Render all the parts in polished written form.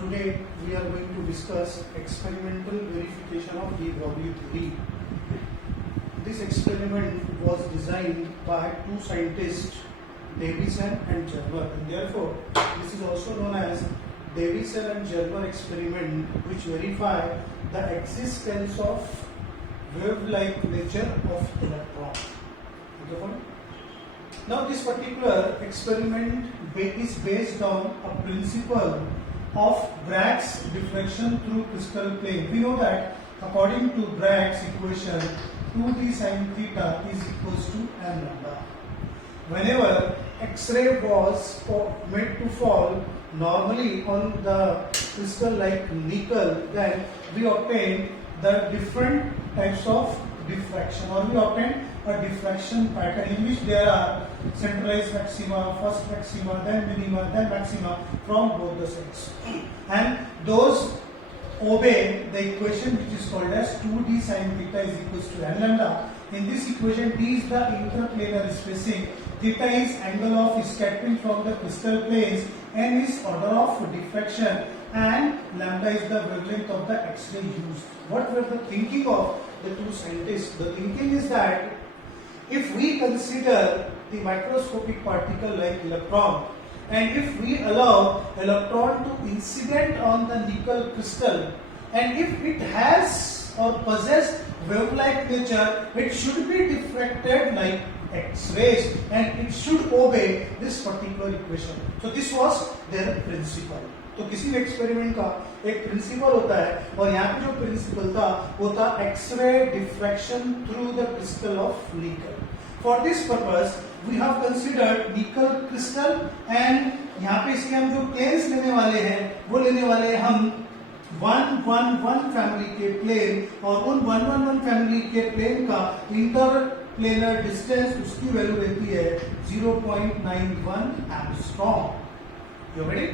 Today we are going to discuss experimental verification of Lie Broglie theory. This experiment was designed by two scientists, Davison and Gerber, and therefore this is also known as Davison and Gerber experiment, which verify the existence of wave-like nature of electron. Okay, now this particular experiment is based on a principle of Bragg's diffraction through crystal plane. We know that according to Bragg's equation, 2d sin theta is equals to n lambda. Whenever X-ray was made to fall normally on the crystal like nickel, then we obtain the different types of diffraction, or we obtain a diffraction pattern in which there are centralized maxima, first maxima, then minima, then maxima from both the sides, and those obey the equation which is called as 2d sin theta is equals to n lambda. In this equation, d is the interplanar spacing, theta is angle of scattering from the crystal planes, n is order of diffraction, and lambda is the wavelength of the X-ray used. What were the thinking of the two scientists? The thinking is that if we consider the microscopic particle like electron, and if we allow electron to incident on the nickel crystal, and if it has or possess wave-like nature, it should be diffracted like X-rays and it should obey this particular equation. So this was their principle. तो किसी भी experiment का एक principal होता है, और यहाँ पे जो प्रिंसिपल था वो था X-ray diffraction through the crystal of nickel. For this purpose we have considered nickel crystal, and यहाँ पे इसके हम जो प्लेन्स लेने वाले हैं वो लेने वाले हैं हम 111 फैमिली के प्लेन, और उन 111 फैमिली के प्लेन का इंटर प्लेनर डिस्टेंस उसकी वैल्यू रहती है 0.91 angstrom. You ready?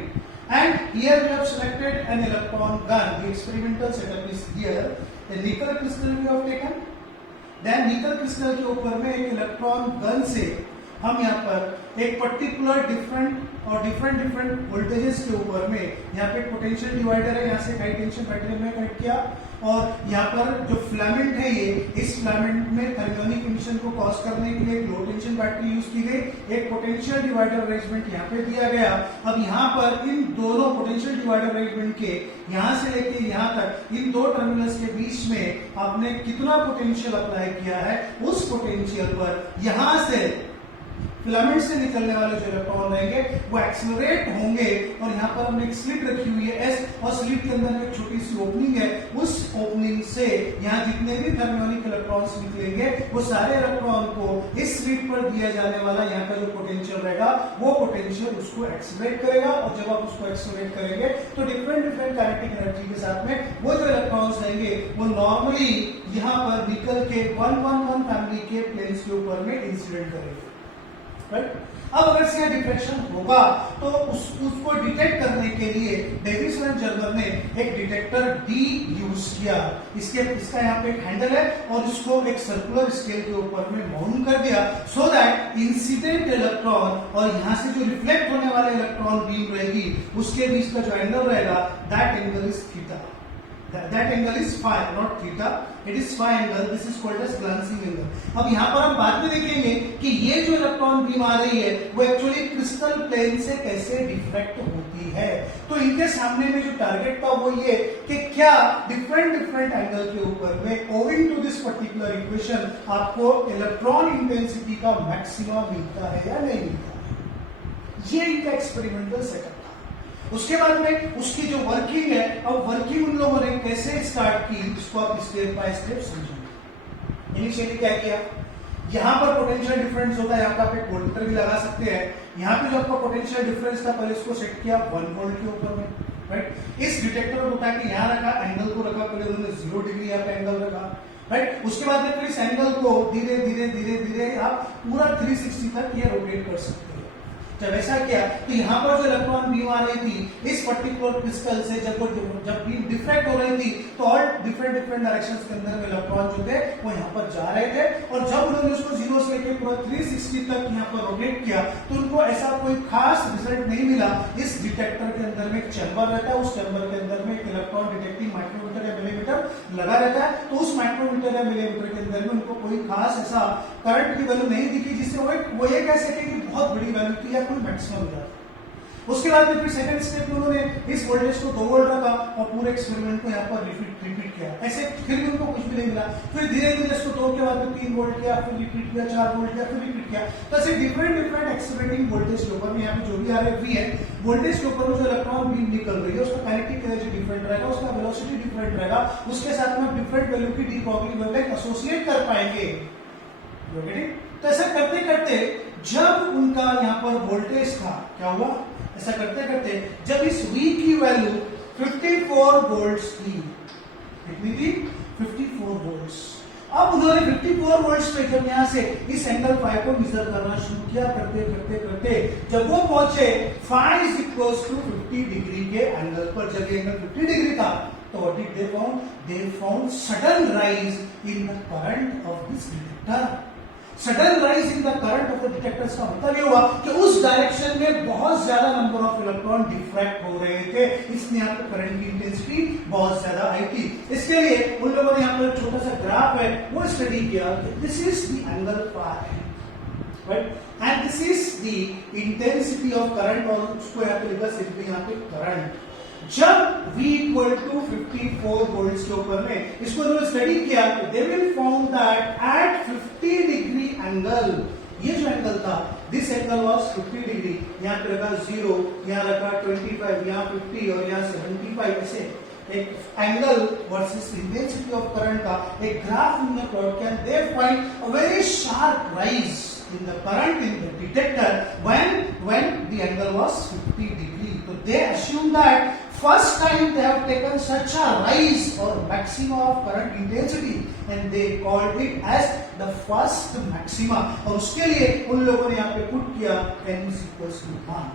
And here we have selected an electron gun. The experimental setup is here. A nickel crystal we have taken. Then nickel crystal के ऊपर में एक electron gun से हम यहाँ पर एक पर्टिकुलर डिफरेंट वोल्टेजेस के ऊपर में यहाँ पे पोटेंशियल डिवाइडर है, यहाँ से हाई टेंशन बैटरी में कनेक्ट किया, और यहाँ पर जो फिलामेंट है ये, इस फिलामेंट में थर्मियोनिक इमिशन को कॉज करने के लिए एक लो टेंशन बैटरी यूज की गई, एक पोटेंशियल डिवाइडर अरेंजमेंट यहाँ पे दिया गया. अब यहाँ पर इन दोनों पोटेंशियल डिवाइडर अरेंजमेंट के यहाँ से लेके यहाँ तक इन दो टर्मिनल्स के बीच में आपने कितना पोटेंशियल अप्लाई किया है, उस पोटेंशियल पर यहाँ से फिलामेंट से निकलने वाले जो इलेक्ट्रॉन रहेंगे वो एक्सेलरेट होंगे, और यहाँ पर हमने एक स्लिट रखी हुई है एस, और स्लिट के अंदर एक छोटी सी ओपनिंग है. उस ओपनिंग से यहाँ जितने भी थर्मियोनिक इलेक्ट्रॉन्स निकलेंगे वो सारे इलेक्ट्रॉन को इस स्लिट पर दिया जाने वाला यहाँ का जो पोटेंशियल रहेगा वो पोटेंशियल उसको एक्सेलरेट करेगा, और जब आप उसको एक्सेलरेट करेंगे तो डिफरेंट काइनेटिक एनर्जी के साथ में वो जो इलेक्ट्रॉन्स रहेंगे वो नॉर्मली यहाँ पर निकल के 111 फैमिली के प्लेन्स के ऊपर में इंसिडेंट करेंगे. राइट? अब अगर से डिफ्रैक्शन होगा तो उसको डिटेक्ट करने के लिए डेविसन एंड जर्बर ने एक डिटेक्टर डी यूज किया. इसका यहाँ पे एक हैंडल है, और इसको एक सर्कुलर स्केल के ऊपर में माउंट कर दिया, सो दैट इंसिडेंट इलेक्ट्रॉन और यहाँ से जो रिफ्लेक्ट होने वाले इलेक्ट्रॉन बीम रहेगी उसके बीच का जो एंगल रहेगा, that angle is theta. That angle is phi, not theta. It is phi angle. This is called as glancing angle. अब यहाँ पर हम बाद में देखेंगे कि ये जो इलेक्ट्रॉन बीम आ रही है वो एक्चुअली क्रिस्टल प्लेन से कैसे डिफ्रैक्ट होती है. तो इनके सामने में जो टारगेट था वो ये कि क्या डिफरेंट एंगल के ऊपर में owing to this particular equation आपको इलेक्ट्रॉन इंटेंसिटी का मैक्सिमम मिलता है या नहीं मिलता है. ये इनका एक्सपेरिमेंटल सेटअप. उसके बाद में उसकी जो वर्किंग है, अब वर्किंग उन लोगों ने कैसे स्टार्ट की इसको आप स्टेप बाय स्टेप समझेंगे. इनिशियली क्या किया, यहाँ पर पोटेंशियल डिफरेंस होता है, यहाँ पे आप एक वोल्टमीटर भी लगा सकते हैं. यहाँ पे जो आपका पोटेंशियल डिफरेंस था पहले इसको सेट किया 1 वोल्ट के ऊपर में. राइट? इस डिटेक्टर को उठा के यहाँ रखा, एंगल को रखा, पहले उन्होंने 0 डिग्री यहाँ पे एंगल रखा. राइट? उसके बाद में इस एंगल को धीरे धीरे आप पूरा 360 तक ये रोटेट कर सकते हैं. जब ऐसा किया तो यहाँ पर जो इलेक्ट्रॉन बीम आ रही थी इस पर्टिकुलर क्रिस्टल से जब बीम डिफ्रैक्ट हो रही थी तो ऑल डिफरेंट डायरेक्शंस के अंदर इलेक्ट्रॉन जो थे वो यहाँ पर जा रहे थे, और जब उन्होंने उसको 0 से लेकर पूरा 360 तक यहाँ पर रोटेट किया तो उनको ऐसा कोई खास रिजल्ट नहीं मिला। इस डिटेक्टर के अंदर में एक चैम्बर रहता है, उस चैम्बर के अंदर में एक इलेक्ट्रॉन डिटेक्टिंग माइक्रोमीटर या मिलीमीटर लगा रहता है, तो उस माइक्रोमीटर या मिलीमीटर के अंदर में उनको कोई खास ऐसा करंट की वैल्यू नहीं दिखी जिससे वो ये कह सके कि बहुत बड़ी वैल्यू थी या कोई मैक्सिमम था। उसके बाद में फिर सेकंड स्टेप में उन्होंने इस वोल्टेज को 2 वोल्ट रखा और पूरे एक्सपेरिमेंट को यहाँ पर रिपीट किया। ऐसे फिर भी उनको कुछ भी नहीं मिला। फिर धीरे धीरे इसको 2 के बाद में 3 वोल्ट किया, फिर रिपीट किया, 4 वोल्ट किया, फिर रिपीट किया। तो ऐसे डिफरेंट एक्सेलरेटिंग वोल्टेज के ऊपर में यहाँ पे जो भी आ रहा है V है, वोल्टेज के ऊपर में जो इलेक्ट्रॉन बीम निकल रही है उसका काइनेटिक एनर्जी डिफरेंट रहेगा, उसका वेलोसिटी डिफरेंट रहेगा, उसके साथ में डिफरेंट वैल्यू की डी ब्रॉगली वेवलेंथ एसोसिएट कर पाएंगे। तो ऐसा करते करते जब उनका यहाँ पर वोल्टेज था, क्या हुआ, ऐसा करते करते जब इस V की वैल्यू 54 वोल्ट्स थी, कितनी थी, 54 वोल्ट्स। अब उन्होंने 54 वोल्ट्स पे जब यहां से इस एंगल फाई को मेजर करना शुरू किया, करते करते करते जब वो पहुंचे phi is equals to 50 degree के एंगल पर, जब ये एंगल 50 डिग्री था तो what did they found, they found sudden rise in the current of this detector. Sudden rise in the current of the detectors का मतलब ये हुआ कि उस डायरेक्शन में बहुत ज्यादा नंबर ऑफ इलेक्ट्रॉन डिफ्रैक्ट हो रहे थे, इसलिए यहाँ पे करंट की इंटेंसिटी बहुत ज्यादा आई थी। इसके लिए उन लोगों ने यहाँ पर छोटा सा ग्राफ है वो स्टडी किया। This is the angle phi, right, and this is the intensity of current, और उसको यहाँ पे लिखा सिंपली यहाँ पे करंट। जब V इक्वल टू 54 वोल्ट्स के ऊपर में इसको जो स्टडी किया तो they will found that at 50 degree angle, ये जो एंगल था दिस एंगल वाज 50 डिग्री, यहाँ पे रखा 0, यहाँ रखा 25, यहाँ 50 और यहाँ 75, ऐसे एक angle versus intensity of current का एक ग्राफ उन्होंने प्लॉट किया। They find a very sharp rise in the current in the detector when the angle was 50 degree. So they assume that first time they have taken such a rise or maxima of current intensity and they called it as the first maxima, और उसके लिए उन लोगों ने यहाँ पे put किया n is equals to 1।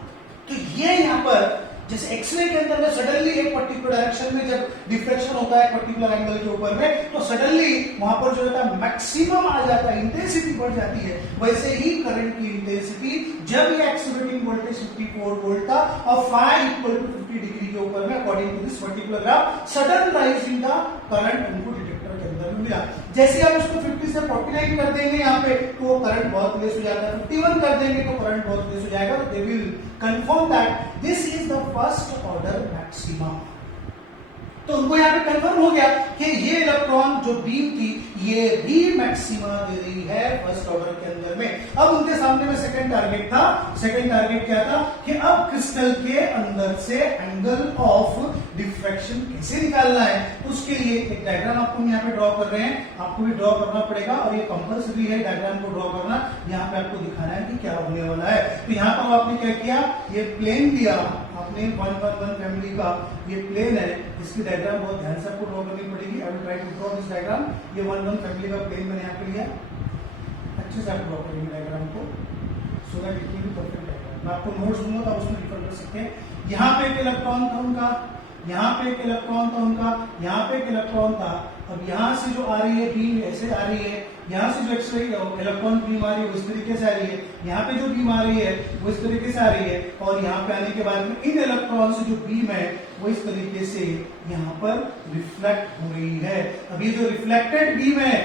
तो ये यहाँ पर जैसे एक्सरे के अंदर में सडनली एक पर्टिकुलर डायरेक्शन में जब डिफ्रेक्शन होता है पर्टिकुलर एंगल के ऊपर में तो सडनली वहां पर जो होता है मैक्सिमम आ जाता है, इंटेंसिटी बढ़ जाती है। वैसे ही करंट की इंटेंसिटी जब ये एक्सीलरेटिंग वोल्टेज 54 वोल्ट था और फाई इक्वल टू 50 डिग्री के ऊपर में according to this particular graph sudden rise in the current उनको डिटेक्टर के अंदर में मिला। जैसे आप इसको 50 से 49 कर देंगे यहाँ पे तो वो करंट बहुत लेस हो जाता है, 51 कर देंगे तो करंट बहुत लेस हो जाएगा। तो they will confirm that this is the first order maxima. तो उनको यहाँ पे कंफर्म हो गया कि ये इलेक्ट्रॉन जो बीम थी ये भी मैक्सिमा दे रही है फर्स्ट ऑर्डर के अंदर में। अब उनके सामने में सेकंड टारगेट था। सेकंड टारगेट क्या था कि अब क्रिस्टल के अंदर से एंगल ऑफ डिफ्रैक्शन कैसे निकालना है। उसके लिए एक डायग्राम आपको यहाँ पे ड्रॉ कर रहे हैं, आपको भी ड्रॉ करना पड़ेगा और ये कंपल्सरी है डायग्राम को ड्रॉ करना। यहाँ पे आपको दिखाना है कि क्या होने वाला है। तो यहाँ पर आपने क्या किया, ये प्लेन दिया आपने 111 फैमिली का, ये प्लेन है, इसकी डायग्राम बहुत ध्यान से आपको ड्रॉ करनी पड़ेगी। I will try to draw this diagram. ये 111 फैमिली का प्लेन मैंने यहाँ पे लिया, अच्छे से आप ड्रॉ करेंगे डायग्राम को so that it will be perfect diagram. मैं आपको नोट्स दूंगा तो आप उसमें रिफर कर सकते हैं। यहाँ पे एक इलेक्ट्रॉन था उनका, यहाँ पे एक इलेक्ट्रॉन था उनका, यहाँ पे एक इलेक्ट्रॉन था। अब यहाँ से जो आ रही है बीम ऐसे आ रही है, यहाँ से जो एक्सरे इलेक्ट्रॉन बीम आ रही है वो इस तरीके से आ रही है, यहाँ पे जो बीम आ रही है वो इस तरीके से आ रही है, और यहाँ पे आने के बाद में इन इलेक्ट्रॉन से जो बीम है वो इस तरीके से यहाँ पर रिफ्लेक्ट हो रही है। अब ये जो रिफ्लेक्टेड बीम है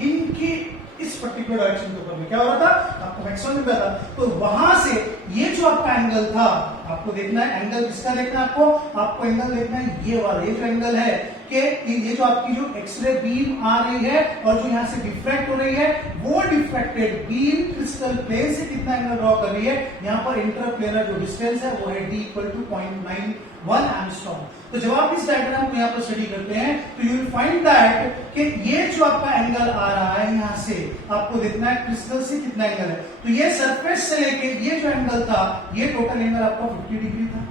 इनकी इस पर्टिकुलर डायरेक्शन के ऊपर में क्या हो रहा था, आपको मैक्सिमम मिल रहा था। तो वहां से ये जो आपका एंगल था, आपको देखना है एंगल किसका देखना है, आपको एंगल देखना है ये वाला, ये जो एंगल है कि ये जो आपकी जो एक्सरे बीम आ रही है और जो यहाँ से डिफ्रैक्ट हो रही है वो डिफ्रैक्टेड बीम क्रिस्टल प्लेन से कितना एंगल ड्रॉ कर रही है। यहाँ पर इंटरप्लेनर जो डिस्टेंस है वो है d इक्वल टू 0.91 एंगस्ट्रॉम। तो जब आप इस डायग्राम को यहाँ पर स्टडी करते हैं तो यू विल फाइंड दैट कि ये जो आपका एंगल आ रहा है यहाँ से आपको देखना है क्रिस्टल से कितना एंगल है। तो ये सरफेस से लेके ये जो एंगल था ये टोटल एंगल आपका 50 डिग्री था।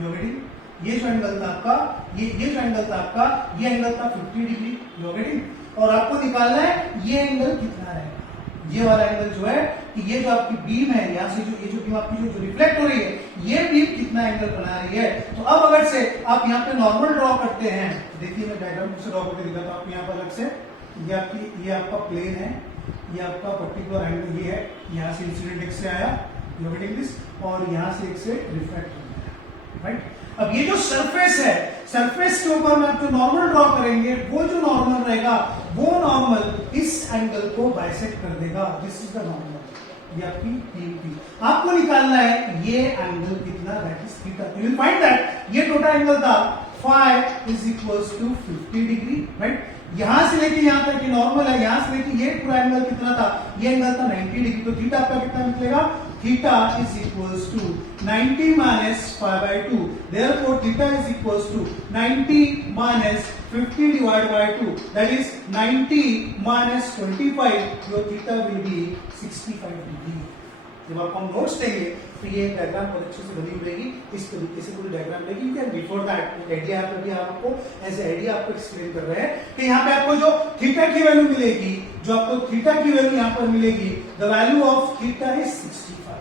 You getting? ये जो एंगल था आपका, ये जो एंगल था आपका, ये एंगल था 50 डिग्री। You getting? और आपको निकालना है ये एंगल कितना रहेगा। ये वाला एंगल जो है कि ये जो आपकी बीम है, यहाँ से जो ये जो बीम आपकी जो रिफ्लेक्ट हो रही है, ये बीम कितना एंगल बना रही है। तो अब अगर से आप यहाँ पे नॉर्मल ड्रॉ करते हैं, देखिए मैं डायग्राम से ड्रॉ करके दिखाता हूँ आपको यहाँ पर अलग से। ये आपका प्लेन है, ये आपका पर्टिकुलर एंगल ये है, यहाँ से इंसिडेंट एक्स से आया, यू आर गेटिंग दिस, और यहाँ से एक से रिफ्लेक्ट हो गया, राइट। अब ये जो सरफेस है, सरफेस के ऊपर में आप जो नॉर्मल ड्रॉ करेंगे, वो जो नॉर्मल रहेगा वो नॉर्मल इस एंगल को बाइसेक्ट कर देगा। दिस इज द नॉर्मल, ये आपकी थी। आपको निकालना है ये एंगल कितना, that is theta. You will find that ये टोटल एंगल था phi is equals to 50 degree, right. यहां से लेके यहां तक ये नॉर्मल है, यहां से लेके ये पूरा एंगल कितना था, ये एंगल था 90 डिग्री। तो थीटा आपका कितना निकलेगा, theta is equals to 90 minus 5/2। Therefore theta is equals to 90 minus 50 divide by 2, that is 90 minus 25। Your theta will be 65 degree. जब आपको हम नोट्स देंगे तो ये डायग्राम बहुत अच्छे से बनी रहेगी, इस तरीके से पूरी डायग्राम रहेगी। You can before that idea पर भी आपको एज आइडिया आपको एक्सप्लेन कर रहे हैं कि यहाँ पे आपको जो थीटा की वैल्यू मिलेगी, जो आपको थीटा की वैल्यू यहाँ पर मिलेगी, the value of theta is 65।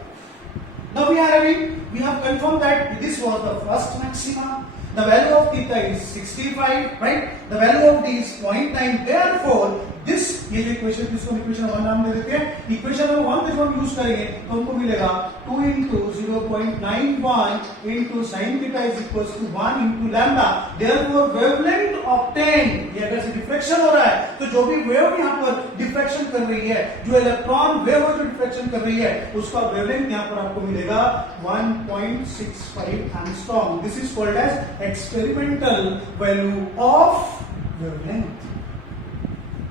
Now we are having, we have confirmed that this was the first maxima. The value of theta is 65, right? The value of d is 0.9. Therefore, this ये जो equation, जिसको equation 1 नाम दे देते हैं, equation number 1 पे जो हम use करेंगे तो हमको मिलेगा 2 into 0.91 into sin theta is equals to 1 into lambda. Therefore, wavelength obtained, ये अगर से डिफ्रैक्शन हो रहा है तो जो भी वेव यहाँ पर डिफ्रैक्शन कर रही है, जो इलेक्ट्रॉन वेव जो डिफ्रैक्शन कर रही है, उसका वेवलेंथ यहाँ पर आपको मिलेगा 1.65 angstrom. This is called as experimental value of wavelength.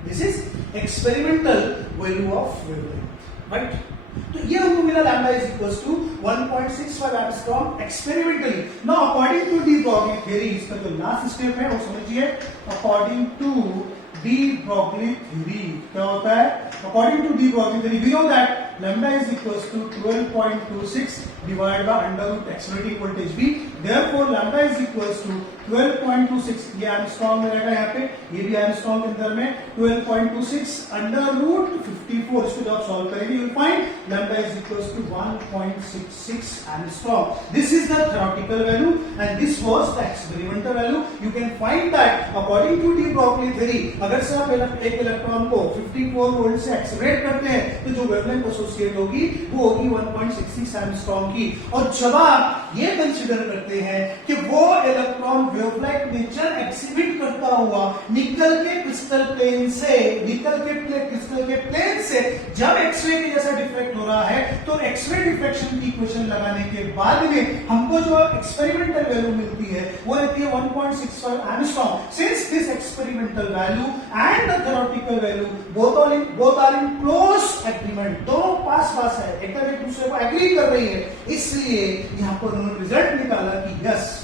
This is experimental value of wavelength, right? तो ये हमको मिला lambda is equals to 1.65 angstrom experimentally. Now according to de Broglie theory, इसका जो लास्ट स्टेप है वो समझिए। According to de Broglie theory क्या होता है, according to de Broglie theory we know that lambda is equals to 12.26 divide by under root accelerating voltage v। Therefore lambda is equals to 12.26, ये angstrom में रहेगा यहाँ पे, ये भी एंगस्ट्रॉम के अंदर में 12.26 अंडर रूट 54। इसको जब आप सॉल्व करेंगे you will find lambda is equals to 1.66 angstrom. This is the theoretical value and this was the experimental value. You can find that according to de Broglie theory, अगर से आप एक electron को 54 volt से accelerate करते हैं तो जो वेवलेंथ एसोसिएट होगी वो होगी 1.66 एंगस्ट्रॉम की। और जब आप ये कंसीडर करते हैं कि वो इलेक्ट्रॉन वेवलाइट नेचर एक्सिबिट करता हुआ निकल के क्रिस्टल प्लेन से, निकल के क्रिस्टल के प्लेन से जब एक्सरे के जैसा डिफ्रेक्ट हो रहा है, तो एक्सरे डिफ्रेक्शन की इक्वेशन लगाने के बाद में हमको जो एक्सपेरिमेंटल वैल्यू मिलती है वो रहती है 1.65 angstrom. Since this experimental value and the theoretical value both are in close agreement, दोनों पास पास है, एक दूसरे को एग्री कर रही है, इसलिए यहां पर उन्होंने रिजल्ट निकाला कि यस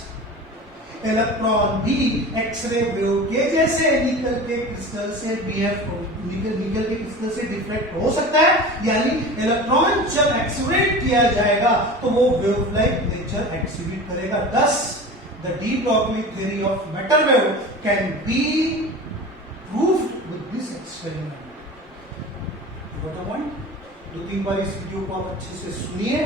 इलेक्ट्रॉन भी एक्सरे वेव के जैसे निकल के क्रिस्टल से निकल के क्रिस्टल से डिफ्लेक्ट हो सकता है, यानी इलेक्ट्रॉन जब एक्सलेरेट किया जाएगा तो वो वेव लाइक नेचर एक्सिबिट करेगा। दस the D Broglie theory of matter wave can be proved with this experiment. दो तीन बार इस वीडियो को आप अच्छे से सुनिए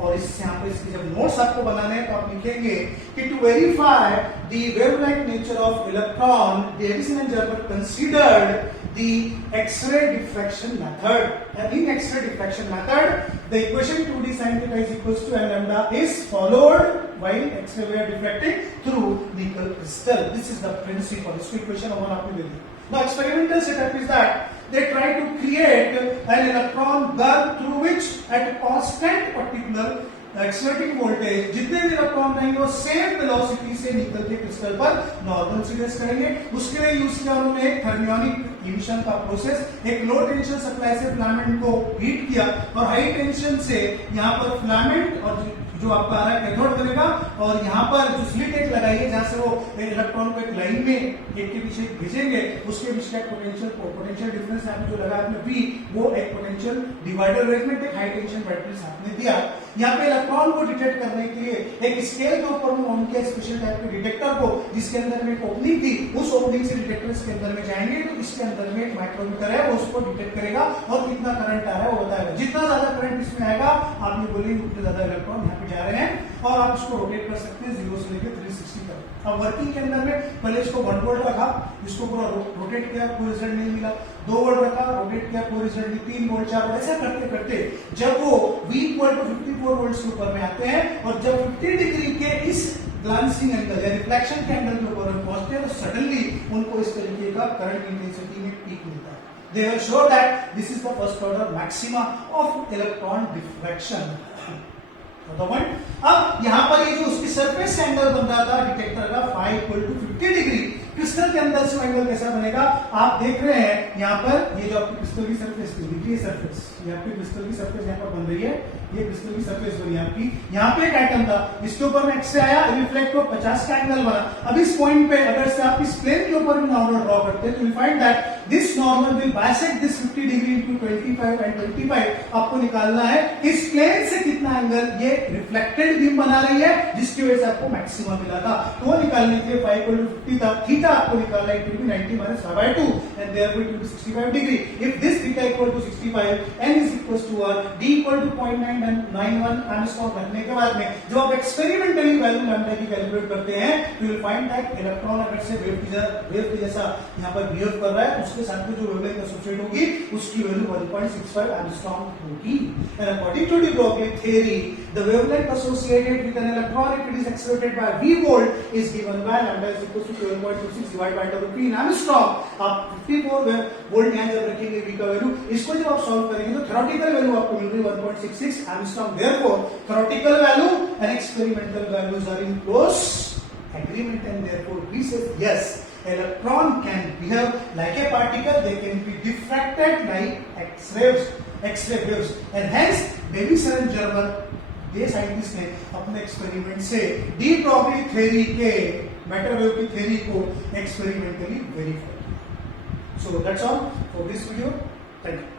और इससे यहाँ पे इसके जब नोट्स आपको बनाने हैं तो आप लिखेंगे कि to verify the wavelike nature of electron, Davisson and Germer considered the X-ray diffraction method. And in X-ray diffraction method, the equation 2d sin theta is equals to n lambda is followed while X-ray were diffracting through nickel crystal. This is the principle. This equation of 1 आपने दे दी. Now experimental setup is that they try to create an electron gun through which at a constant particular accelerating voltage जितने भी electron रहेंगे वो same velocity से निकल के crystal पर normal series करेंगे। उसके लिए यूज किया उन्होंने एक थर्मियोनिक इमिशन का प्रोसेस, एक लो टेंशन सप्लाई से फिलामेंट को हीट किया और हाई टेंशन से यहाँ पर फिलामेंट और जो आपका आ रहा है कैथोड करेगा और यहाँ पर जो स्लिट एक लगाई है जहां से वो इलेक्ट्रॉन को एक लाइन में एक के पीछे भेजेंगे, उसके बीच का पोटेंशियल डिफरेंस यहाँ पे जो लगा आपने V, वो एक पोटेंशियल डिवाइडर अरेंजमेंट एक हाई टेंशन बैटरी आपने दिया। यहाँ पे इलेक्ट्रॉन को डिटेक्ट करने के लिए एक स्केल के ऊपर में उनके स्पेशल टाइप के डिटेक्टर को, जिसके अंदर में एक ओपनिंग थी, उस ओपनिंग से डिटेक्टर्स के अंदर में जाएंगे तो इसके अंदर में एक माइक्रोमीटर है, वो उसको डिटेक्ट करेगा और कितना करंट आ रहा है वो बताएगा। जितना ज्यादा करंट इसमें आएगा आप ये बोलेंगे उतने ज्यादा इलेक्ट्रॉन यहाँ पे जा रहे हैं, और आप इसको रोटेट कर सकते हैं 0 से लेकर 360 तक। अब वर्किंग के अंदर में पहले इसको 1 वोल्ट रखा, इसको पूरा रोटेट किया, कोई रिजल्ट नहीं मिला, 2 वोल्ट रखा, रोटेट किया, कोई रिजल्ट नहीं, 3 वोल्ट, 4 वोल्ट, ऐसा करते करते जब वो V इक्वल टू 54 वोल्ट के ऊपर में आते हैं और जब 50 डिग्री के इस ग्लांसिंग एंगल या रिफ्लेक्शन के एंगल के ऊपर में पहुंचते हैं तो सडनली उनको इस तरीके का करंट इंटेंसिटी में पीक मिलता है। They will show that this is the first order maxima of electron diffraction. अब यहां पर ये जो उसकी सरफेस एंगल बन रहा था डिटेक्टर का phi equal to 50 degree, crystal के अंदर से एंगल कैसा बनेगा आप देख रहे हैं। यहाँ पर ये जो आपकी क्रिस्टल की सरफेस थी, ये सरफेस, ये आपकी क्रिस्टल की सरफेस यहाँ पर बन रही है, ये क्रिस्टल की सरफेस बनी आपकी। यहाँ पे एक एटम था, इसके ऊपर में एक्स से आया, रिफ्लेक्ट हुआ, 50 का एंगल बना। अब इस पॉइंट पे अगर से आप इस प्लेन के ऊपर में नॉर्मल ड्रॉ करते हैं तो you find that this normal will bisect this 50 degree into 25 and 25। आपको निकालना है इस प्लेन से कितना एंगल ये रिफ्लेक्टेड बीम बना रही है, जिसकी वजह से आपको मैक्सिमम मिला था। तो वो निकालने के लिए phi इक्वल टू 50 था, थीटा आपको निकालना है, it will be 90 minus phi by 2 and therefore it will be 65 degree. If this theta equal to 65, n is equals to 1, d equal to 0.991 Armstrong रखने के बाद में जब आप एक्सपेरिमेंटली वैल्यू लैम्डा की कैलकुलेट करते हैं तो यू फाइंड दैट इलेक्ट्रॉन अगर से वेव के जैसा यहाँ पर बिहेव कर रहा है, उसके साथ में जो वेवलेंथ एसोसिएट होगी उसकी वैल्यू 1.65 Armstrong होगी। And according to de Broglie theory, the wavelength associated with an electron if it is accelerated by v volt is given by lambda is equal to 12.26 divided by √3 Armstrong। आप 54 volt यहाँ जब रखेंगे v का value, इसको जब आप solve करेंगे तो थ्योरेटिकल वैल्यू आपको मिल रही है 1.66 Armstrong। Therefore, theoretical value and experimental values are in close agreement and therefore we say yes, electron can behave like a particle, they can be diffracted like X-ray waves and hence Davison and Gerber ये scientist ने अपने experiment से D Broglie theory के matter wave की theory को experimentally verify. So that's all for this video, thank you.